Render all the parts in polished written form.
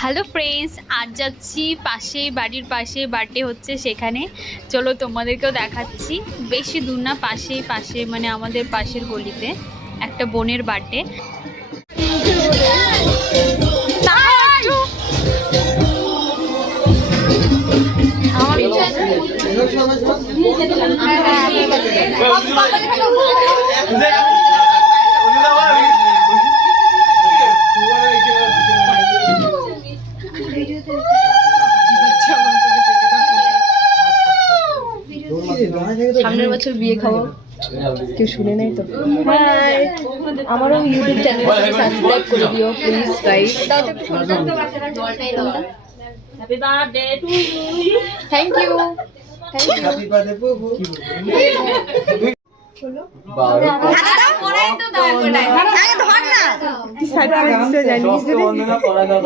Hello friends, আজ যাচ্ছি পাশে বাড়ির পাশে বার্থডে হচ্ছে, সেখানে চলো তোমাদেরকেও দেখাচ্ছি। বেশি দূর না, পাশে মানে আমাদের পাশের গলিতে একটা বোনের বার্থডে। সামনের বছর বিয়ে খাবো, কেউ শুনে নাই তো? হাই, আমারও ইউটিউব চ্যানেল সাবস্ক্রাইব করে দিও প্লিজ গাইস। দাও তো একটু শুনতে। Happy birthday to you. Thank you. Happy birthday বুবু। চলো দাদা পরে তো দাও করে আগে ধর না কি সাইড করে দিতে জানি কিছু না পড়া দাও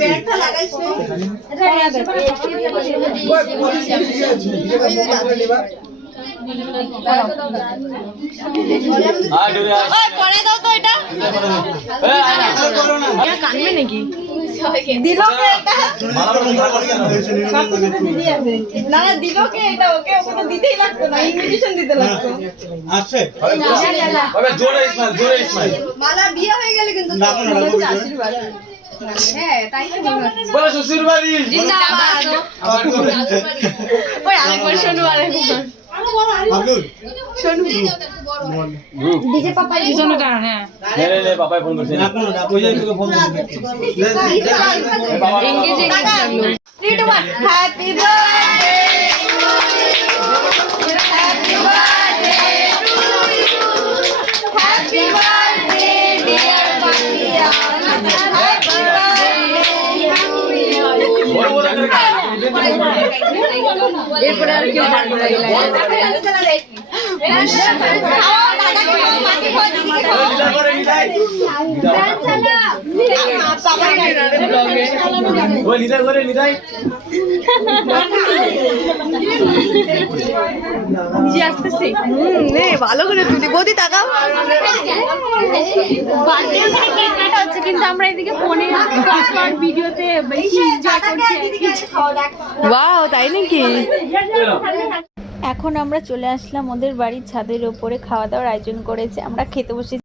ব্যাগটা লাগাইছ এটা পরে দাও তো এটা কানবে নাকি দিলকে এটা না দিলকে এটা ওকে তো দিতেই লাগতো না, ইনভিটেশন দিতে লাগতো। আছে বাবা জোরে ইসমাইল মালা বিয়ে হয়ে গেলে কিন্তু আশীর্বাদ। হ্যাঁ তাই তো মনে হচ্ছে বড় শ্বশুর বাড়ি জিন্দাবাদ। ওই আরেকবার শোনো আরেকবার আব্দুল শোনো ডিজে পাপাই শোনো কারণ হ্যাঁ নে পাপাই ফোন করছে না না ওই যে তোকে ফোন করছে বাবা এনগেজ লাগলো 3 2 1 happy birthday happy birthday to you happy birthday dear Papia happy birthday এরপরে আর কি বার্থডে লাগে ভালো করে তুলি বৌদি তাকাও। কিন্তু আমরা এদিকে ফোনে ভিডিওতে ওয়াও তাই নাকি? এখন আমরা চলে আসলাম ওদের বাড়ির ছাদের উপরে, খাওয়া দাওয়ার আয়োজন করেছে, আমরা খেতে বসেছি।